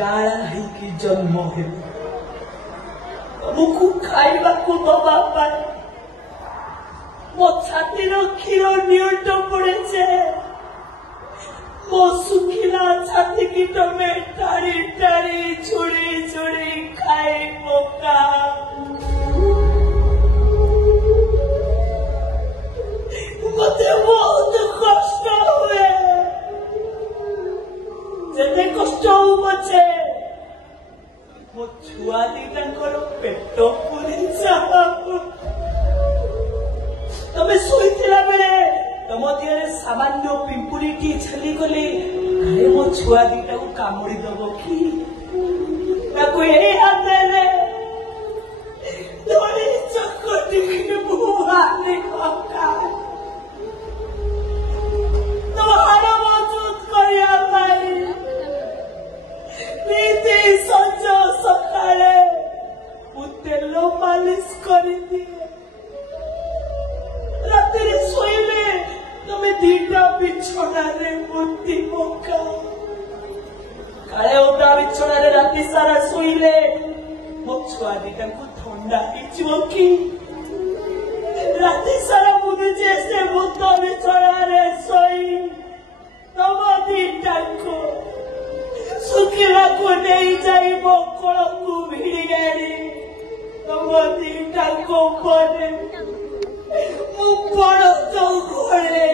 जाड़ा ही जन्म हे तुमको खाइबा को दबा पाए मो छातीर क्षीर नियंट पड़े मो सुखिला छाती की तमे टाड़ी टाड़ी छुड़ी छुड़ी खाई पका मते बहुत कष्ट हुए जेते कष्ट हो पछे मो छुआ दीटांकर पेट पूरी तमे शोईथिला बेले तम देहरे सामान्य पिंपुड़ी छेली गले घरे मो छुआ दीटा को कामुड़ी दब कि हाथ दौड़ी चकटी बुहानी तुम्हारा मजबूत करिया पाई नीति सज सकाळे तेल मालिश करी दिए राति शोले तुम्हें दीटा बिछड़ा मुक्ति पका काले ओटा बिछड़ा राति सारा शोले मो छुआ दीटा को थंडा कि राति सारा मुझे से भूत बिछड़ा शोई तम दीटा को सुखिला को नहीं जाई बकल को भिड़ी गाड़ी तम दीटा को बने बड़ तो घोड़े